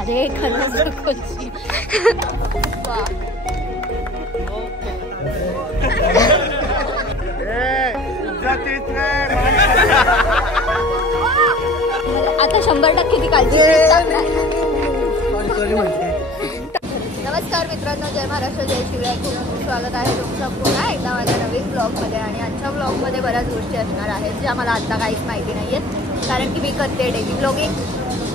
अरे खरंच आता 100% ती काळजी. नमस्कार मित्रांनो, जय महाराष्ट्र, जय शिवराय. स्वागत आहे तुमचं पुन्हा एकदा माझ्या नवीन ब्लॉगमध्ये. आणि आजच्या ब्लॉगमध्ये बऱ्याच गोष्टी असणार आहेत ज्या मला आता काहीच माहिती नाही आहेत, कारण की मी करते डेली ब्लॉगिंग.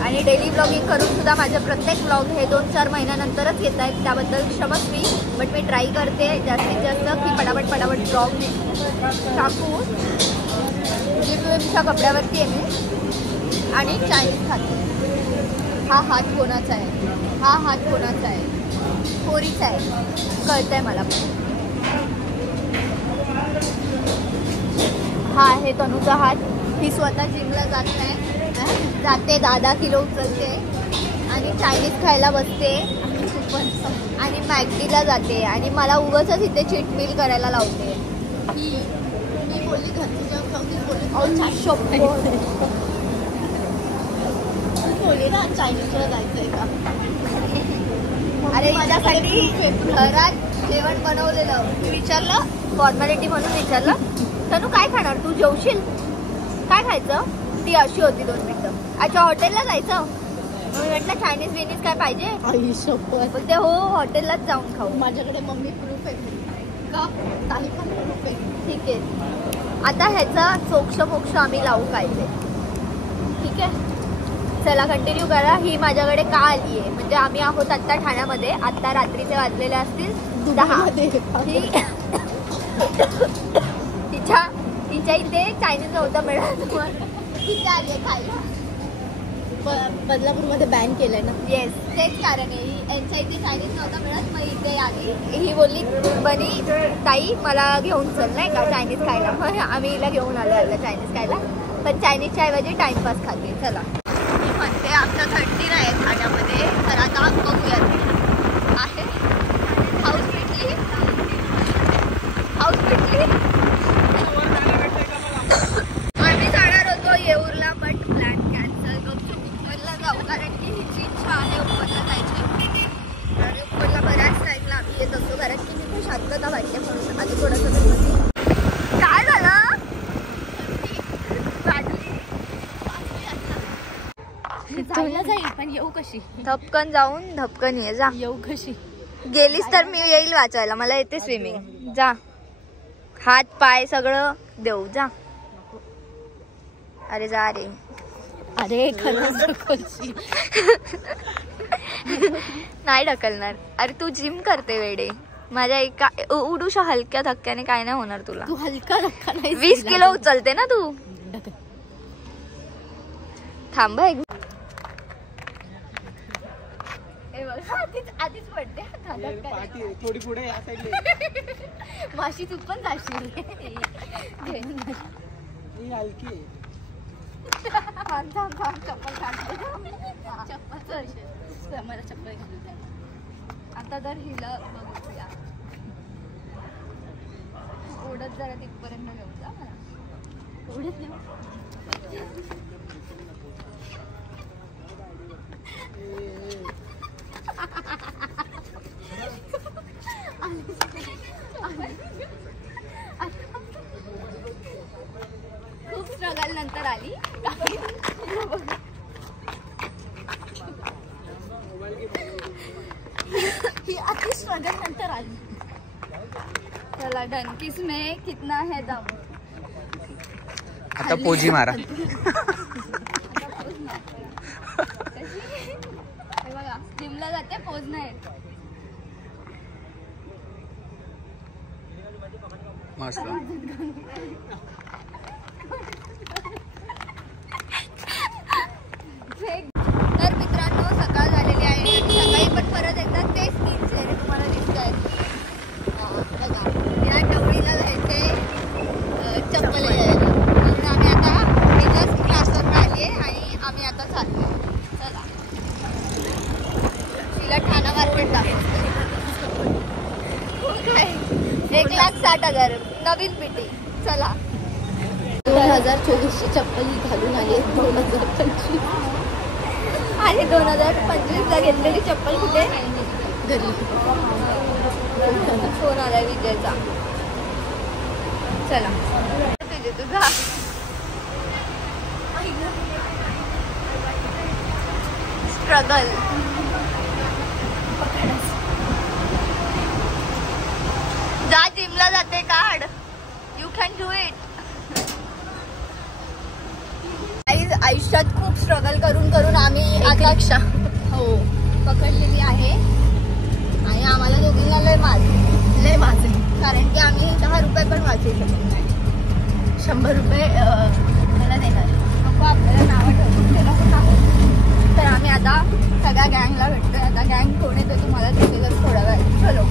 आणि डेली ब्लॉगिंग करून सुद्धा माझे प्रत्येक ब्लॉग हे 2-4 महिन्यानंतरच येत आहेत. त्याबद्दल क्षमस्वी, बट मी ट्राय करते जास्तीत जास्त की पटापट ब्लॉग टाकू. जिमच्या कपड्यावरती आहे मी आणि चायनीज खाते. हा हात कोणाचा आहे? हा हात कोणाचा आहे? पोरीचा आहे, कळतंय मला. हा आहे तनूचा हात. ही स्वतः जिमला जात नाही, जाते 10 किलो उचलते आणि चायनीज खायला बसते आणि मॅगडीला जाते आणि मला उगाचच इथे चीट मील करायला लावते. मी बोलली घरची जेवण खाऊन बोलली ना चायनीजला जायचंय का? अरे माझ्यासाठी घरात जेवण बनवलेलं. मी विचारलं, फॉर्मॅलिटी म्हणून विचारलं, तनू काय खाणार, तू जेवशील, काय खायचं? ती अशी होती 2 मिनिटं. अच्छा हॉटेलला जायचं? मी म्हटलं चायनीज बिनीज काय पाहिजे? बोलते हो हॉटेललाच जाऊन खाऊ. माझ्याकडे मम्मी प्रूफ आहे का? काही पण प्रूफ आहे. ठीक आहे, आता ह्याचा सोक्ष आम्ही लावू काय ते. ठीक आहे, चला कंटिन्यू करा. ही माझ्याकडे का आली आहे म्हणजे आम्ही आहोत आत्ता ठाण्यामध्ये. आत्ता रात्रीचे वाजलेले असतील 10. तिच्या इथे चायनीज नव्हतं मिळत, तिथे आली आहे खायला. बदलापूरमध्ये बॅन केलंय ना. येस, तेच कारण आहे. यांच्या इथे चायनीज नव्हतं मिळत, मग इथे आली. ही बोलली बनी ताई मला घेऊन चल नाही का चायनीज खायला. मग आम्ही हिला घेऊन आलो आता चायनीज खायला, पण चायनीजच्या ऐवजी टाइमपास खाते. चला, मी म्हणते आमचं 30 आहे ठाण्यामध्ये, तर आता बघूया. आहे हाऊस भेटली. आम्ही जाणार होतो येऊरला, बट प्लॅन कॅन्सल. गपचूप उपरला जाऊ, कारण की हिची इच्छा आहे उपरला जायची. आणि उपरला बऱ्याच टाईमला आम्ही येत असतो, कारण की तिथे शांतता वाटते म्हणून. आणि थोडंसं काय झालं, जायला जाईल पण येऊ कशी? धपकन जाऊन धपकन ये. जा, येऊ कशी? गेलीस तर मी येईल वाचवायला, मला येते स्विमिंग. जा, हात पाय सगळं देऊ. जा. अरे जा रे. अरे खरंच नाही ढकलणार. अरे तू जिम करते वेडे. माझ्या एका उडूशा हलक्या धक्क्याने काय नाही होणार तुला. तू हलका धक्का नाही, 20 किलो उचलते ना तू. थांब एक. आधीच पडते थोडी पुढे. माशी तू पण जाशील. मला चप्पल घालू द्या आता. तर हिला बघूया, ओढत जरा तिथपर्यंत घेऊन जा मला. ओढत नेऊ. खूप स्ट्रगल नंतर आली. ही अति स्ट्रगल नंतर आली. चला डन. किस में कितना है दम. आता पोजी मारा. बघा जिमला जाते, पोज नाही. मस्त. तर मित्रांनो सकाळ झालेली आहे. सकाळी पण परत एकदा तेच 3 चेहरे तुम्हाला दिसत आहेत. बघा या टवळीला जायचे चप्पल घ्यायला, म्हणून आम्ही आता एकाच क्लासवर आली आहे आणि आम्ही आता चाललो. चला, तिला ठाणा मार्केट दाखवतो. काय 1,60,000 नवीन पिटी. चला, 2000 2024ची चप्पल ही घालून आली 2025 आणि 2025ला घेतलेली चप्पल कुठे घरी. फोन आला विजयचा. चला तुझा स्ट्रगल. जा जिमला जाते काढ. You can do it. आयुष्यात खूप स्ट्रगल करून करून आम्ही आकांक्षा हो पकडलेली आहे आणि आम्हाला दोघींना लय माझे कारण की आम्ही 10 रुपये पण वाचवू शकत नाही. 100 रुपये मला देणार नको आपल्याला नावं ठेवून. तर आम्ही आता सगळ्या गँगला भेटतोय. आता गँग कोण येतो तुम्हाला दिसेलच थोडा वेळ. चलो.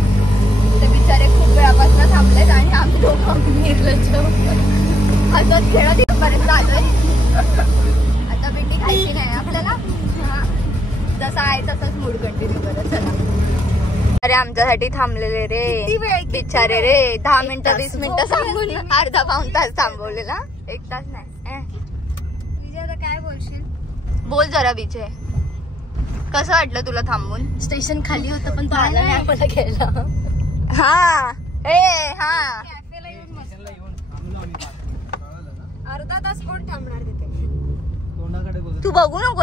ते बिचारे खूप वेळापासून थांबलेत आणि आम्ही दोघं निर्लज्ज असंच खेळत इथपर्यंत आलोय. आता भेटी खायची नाही आपल्याला. जसा आहे तसाच मूड कंटिन्यू करत. चला. अरे आमच्यासाठी थांबलेले रे बिचारे रे. 10 मिनिटं 20 मिनिटं सांगून अर्धा पाऊण तास थांबवलेला. 1 तास नाही. विजय आता काय बोलशील? बोल जरा विजय. कसं वाटलं तुला थांबून? स्टेशन खाली होतं पण तो आला नाही आम्हाला घ्यायला. हा हा अर्धा तास कोण थांबणार तिथे? तू बघू नको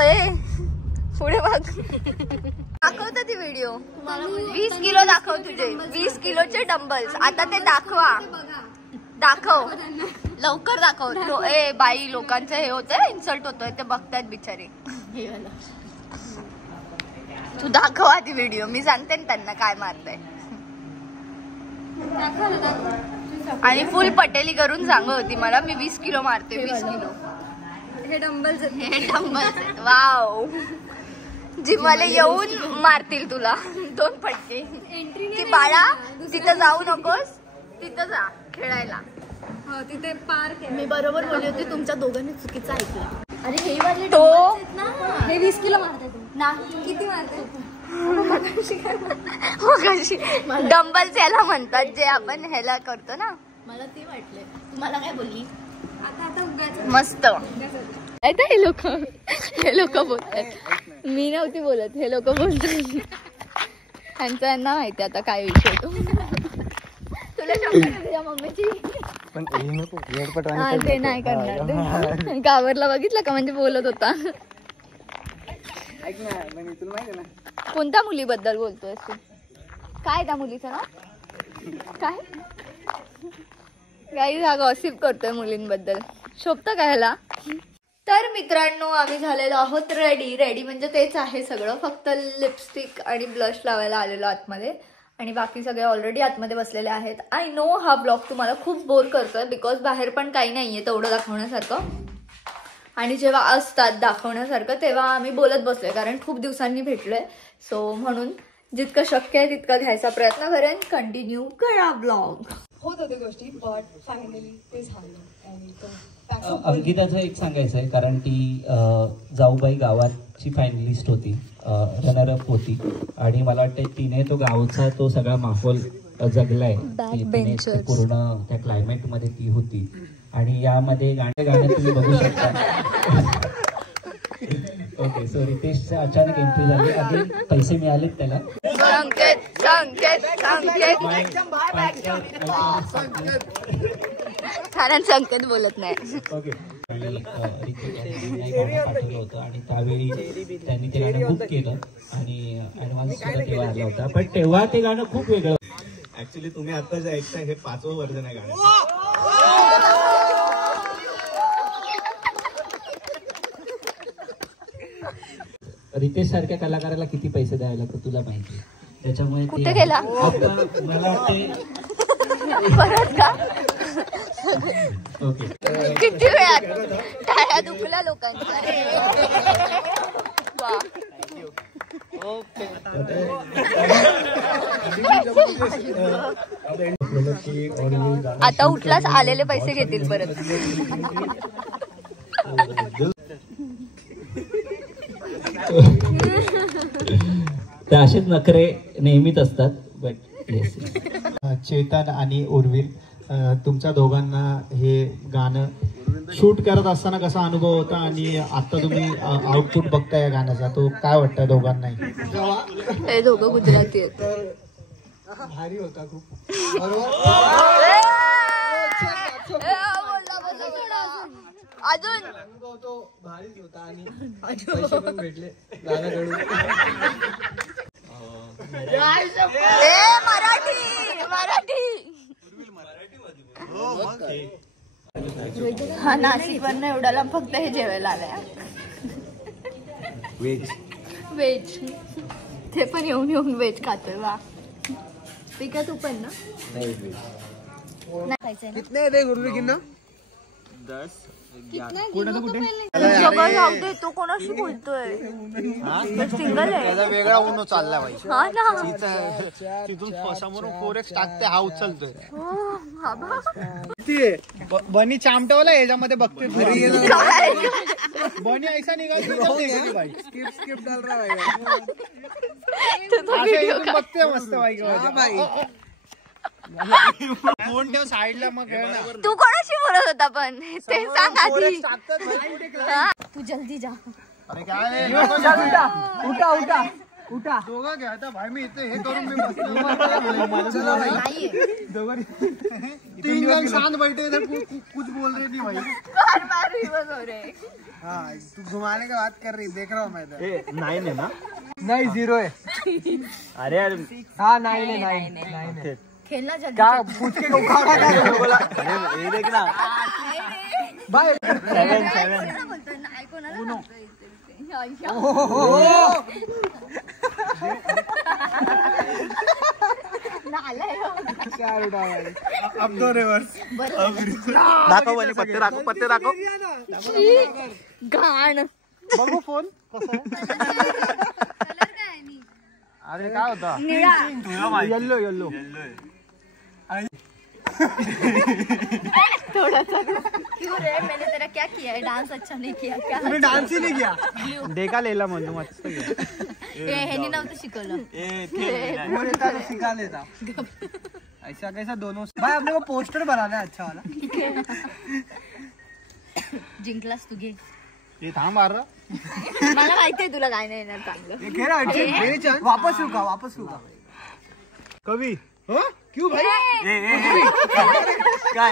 पुढे बघ. दाखवत ती व्हिडिओ. 20 किलो दाखव तुझे. 20 किलोचे डंबल्स. आता ते दाखव लवकर दाखव. बाई लोकांचं हे होतंय इन्सल्ट होतोय ते बघतायत बिचारे. तू दाखव आधी व्हिडिओ. मी सांगते ना त्यांना काय मारताय. आणि फुल पटेली करून सांगत होती मला मी 20 किलो मारते. 20 किलो हे डंबल्स वाव. जिमवाले येऊन मारतील तुला 2 फटके. की बाळा तिथं जाऊ नकोस. तिथं जा खेळायला. तिथे पार्क आहे. मी बरोबर बोलली होती. तुमच्या दोघांनी चुकीचं ऐकलं. अरे हे वाले तो हे 20 किलो मारते ना. किती मारते? डंबल्स याला म्हणतात जे आपण ह्याला करतो ना. मला ते वाटलंय. तुम्हाला काय बोलली? आता मस्त. हे लोक बोलतात. मी नव्हती बोलत. हे लोक बोलतात. त्यांना माहिती आता काय विषय तो. तुला तुझ्या मम्मीची ते नाही करणार. गावरला बघितलं का म्हणजे बोलत होता. कोणत्या मुलीबद्दल बोलतोय तू? काय त्या मुलीचं नाव काय? काही हा गॉसिप करतोय मुलींबद्दल. शोभतं का ह्याला? तर मित्रांनो आम्ही झालेलो आहोत रेडी म्हणजे तेच आहे सगळं. फक्त लिपस्टिक आणि ब्लश लावायला आलेलो आतमध्ये आणि बाकी सगळे ऑलरेडी आतमध्ये बसलेले आहेत. आय नो हा ब्लॉग तुम्हाला खूप बोर करतोय बिकॉज बाहेर पण काही नाहीये तेवढं दाखवण्यासारखं. आणि जेव्हा असतात दाखवण्यासारखं तेव्हा आम्ही बोलत बसलोय कारण खूप दिवसांनी भेटलोय. सो म्हणून जितकं शक्य आहे तितकं घ्यायचा प्रयत्न करेन. कंटिन्यू करा ब्लॉग. होत होते गोष्टी बट फायनली ते झालं. अंकिताचं एक सांगायचं आहे कारण ती जाऊबाई गावाची फायनलिस्ट होती. रनरअप होती आणि मला वाटतं तिने तो गावचा तो सगळा माहोल जगलाय. पूर्ण त्या क्लायमेट मध्ये ती होती आणि यामध्ये गाणं तुम्ही बघू शकता. ओके सो रितेशचं अचानक एंट्री झाली. अगेन पैसे मिळालेत त्याला. कारण संकेत बोलत नाही. ओके पाठवलं होतं आणि त्यावेळी त्यांनी ते गाणं खूप केलं आणि ऍडव्हान्स सुद्धा तेव्हा आला होता. पण तेव्हा ते गाणं खूप वेगळं. ऍक्च्युली तुम्ही आता जे ऐकताय हे 5वं वर्जन आहे गाण्याचं. रितेश सारख्या कलाकाराला किती पैसे द्यायला लागतात तुला माहिती. त्याच्यामुळे कुठे गेला मला वाटते. ओके किती वेळात टाळ्या दुखल्या लोकांच्या. आता उठलाच आलेले पैसे घेतील परत. तर असेच नखरे नेहमीच असतात. बट चेतन आणि उर्विल तुमच्या दोघांना हे गाणं शूट करत असताना कसा अनुभव होता आणि आता तुम्ही आउटपुट बघताय या गाण्याचा, तो काय वाटतंय दोघांनाही? हे दोघं गुजराती आहेत. भारी होता खूप. अजून अनुभव तो भारीच होता आणि पैसे पण भेटले दादाकडून. हा नाशिक वरनं एवढा लांब फक्त हे जेवायला आलाय. व्हेज ते पण येऊन येऊन व्हेज खातोय. वा पिका तू पण ना? कितने दे गुरुजी किन्ना? 10 तो कोणाशी बोलतोय? सिंगल आहे. वेगळा उन्हो चालला भाई. हा ना. तिथून समोरून 4x टाकते, हा उचलतोय. बनी चामटवला याच्यामध्ये बघते. बनी ऐसा निघाल भाई. स्किप डाल रहा है. बघते मस्त भाई. फोन ठेव साईडला मग. तू कोणाशी बोलत होता पण ते सांग आधी. तू जल्दी जा. अरे काय उठा दोघं घ्या आता भाई. मी इथे हे करून मी तीन जण शांत बैठे इधर, कुछ बोल रहे नहीं भाई. हाँ तू घुमाने की बात कर रही, देख रहा हूँ मैं. 9 है ना? नहीं 0 है. अरे यार हाँ 9 है. खेलना जल्दी. क्या पूछ के बोला? अरे ये देखना भाई 7 अब तो रिवर्स. दाखव बनी. पत्ते दाखव. घाण. बघू फोन कसा. अरे काय होता? निळा. येल्लो. थोड़ा सा क्यों रे? मैंने तेरा क्या किया है? डांस अच्छा नहीं किया क्या? तूने डान्स ही नहीं किया. देखा लेला म्हणजे मस्त केलं. ह्यानी नव्हतं शिकवलं. सिखा लेता. ऐसा कैसा दोनों भाई. अपने को पोस्टर बनाना है अच्छा वाला. जिंकलास तू घे. ये थांब मार रहा. मला माहितीये तुला काय नाही येणार चांगलं. वापस रुका कभी. क्यों भाई? काय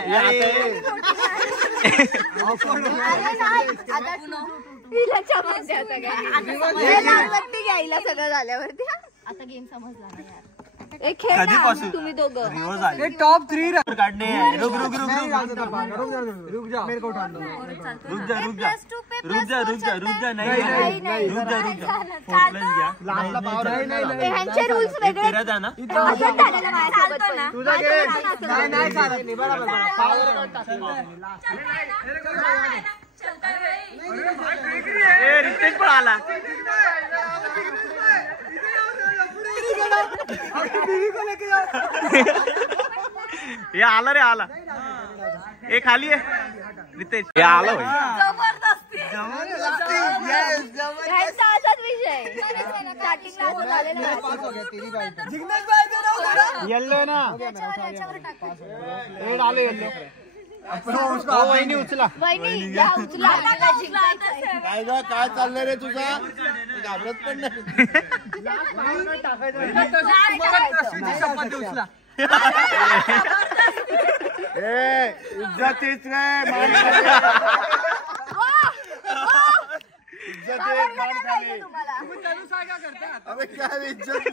घ्यायला सगळं झाल्यावरती. आता गेम समजला ना यार. कधीपासून तुम्ही दोघं टॉप 3 काढणे. रुक जा मेरे को उठा दो. रुक जा नहीं रुक जा 4+ घ्या. लास्टला पावर ह्यांचे रूल्स वेगळे. तेरा जा ना. तुझा घे. नाही चालत नाही. बरोबर पावर रितेश पण आला. ये आला रे आला. एक खाली आहे रितेश. हे आला भाई. येल्लो ना. रेड आलो येल्लो. वहिनी उचला. काय चाललंय रे तुझा? घाबरत पण नाही. इज्जतीच रे. अबे क्या इज्जत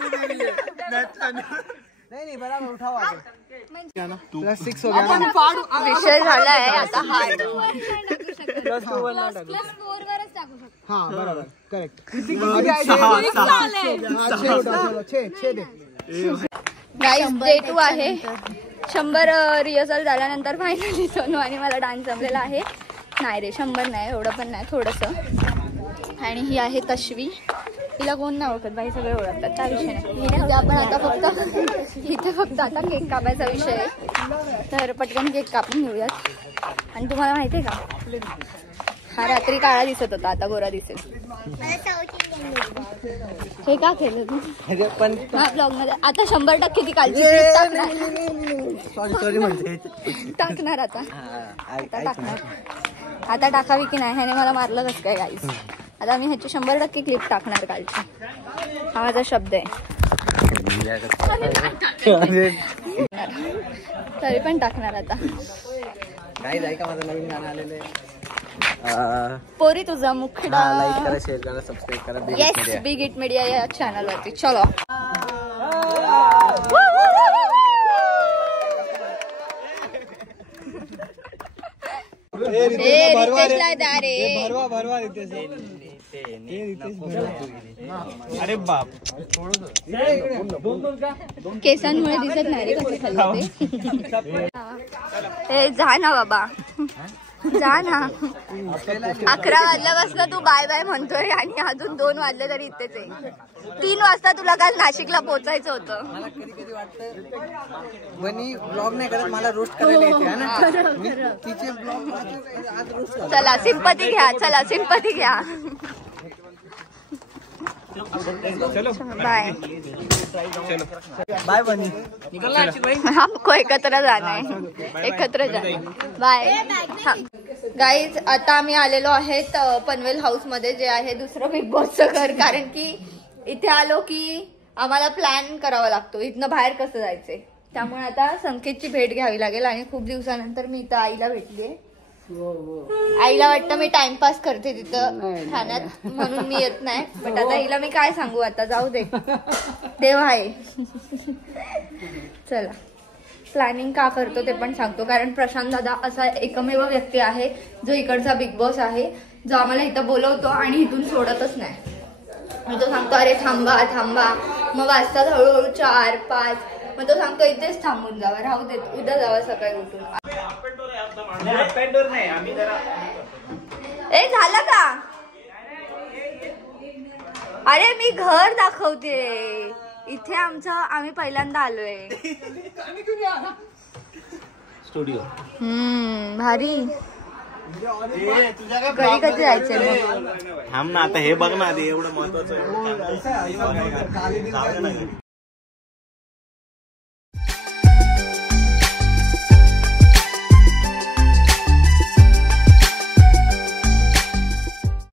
नहीं बराबर उठाओ. +6 हो गया. विषय झालाय आता. हार्ड. +2 हाँ बराबर करेक्ट. 6 दे. गाईज डे 2 आहे. 100 रिहर्सल झाल्यानंतर फायनली सोनू आणि मला डान्स जमलेला आहे. नाही रे 100 नाही, एवढं पण नाही, थोडंसं. आणि ही आहे तश्वी. तिला कोण नाही ओळखत बाई, सगळे ओळखतात, त्या विषय नाही. आपण आता फक्त आता केक कापायचा विषय आहे. तर पटकन केक कापून घेऊयात. आणि तुम्हाला माहिती आहे का, हा रात्री काळा दिसत होता, आता गोरा दिसेल. हे का केलं तू ब्लॉग मध्ये? आता 100% ती कालची टाकणार आता टाकणार. आता टाकावी की नाही ह्याने मला मारलं कसं काय गाईस. आता मी ह्याची 100% क्लिप टाकणार कालची. हा माझा शब्द आहे. तरी पण टाकणार आता. काय जाय का माझं नवीन गाणं आलेलं आहे. पोरी तुझा मुखडा. लाईक करा, शेअर करा, सबस्क्राईब करा. येस बिग इट मीडिया या चॅनल वरती. चलो अरे बाप केसांमुळे दिसत नाही रे कसं खाल्लं ते. जा ना बाबा जा ना. 11 वाजल्यापासून तू बाय बाय म्हणतोय आणि अजून 2 वाजले तरी इथेच आहे. 3 वाजता तुला काल नाशिकला पोहोचायचं होतं. मला कधी कधी वाटतं बनी ब्लॉग नाही करत, मला रोस्ट करायला येते ना. मी तिचे ब्लॉग आज रोस्ट. चला सिंपती घ्या. चला सिंपती घ्या. बाय बाय बनी. हमको एकत्र जाना है. एकत्र जाना. Bye guys. आता आम्ही आलेलो आहेत पनवेल हाऊस मध्ये जे आहे दुसरं बिग बॉसचं घर. कारण की इथे आलो की आम्हाला प्लॅन करावा लागतो इथनं बाहेर कसं जायचंय. त्यामुळे आता संकेतची भेट घ्यावी लागेल आणि खूप दिवसानंतर मी इथं आईला भेटलीये. आईला वाटतं मी टाइमपास करते तिथं ठाण्यात म्हणून मी येत नाही. बट आता हिला मी काय सांगू. आता जाऊ दे देव आहे. चला प्लॅनिंग का करतो ते पण सांगतो. कारण प्रशांत दादा असा एकमेव व्यक्ती आहे जो इकडचा बिग बॉस आहे जो आम्हाला इथं बोलवतो आणि इथून सोडतच नाही. मग तो सांगतो अरे थांबा थांबा. मग वाजतात हळूहळू 4, 5. मग तो सांगतो इथेच थांबून जावा, राहू देत उद्या जावा सकाळी उठून. ए झालं का. अरे मी घर दाखवते इथे आमचं. आम्ही पहिल्यांदा आलोय स्टुडिओ. घरी भारी. कधी जायचंय मग. थांब ना आता हे बघ ना आधी एवढं महत्वाचं.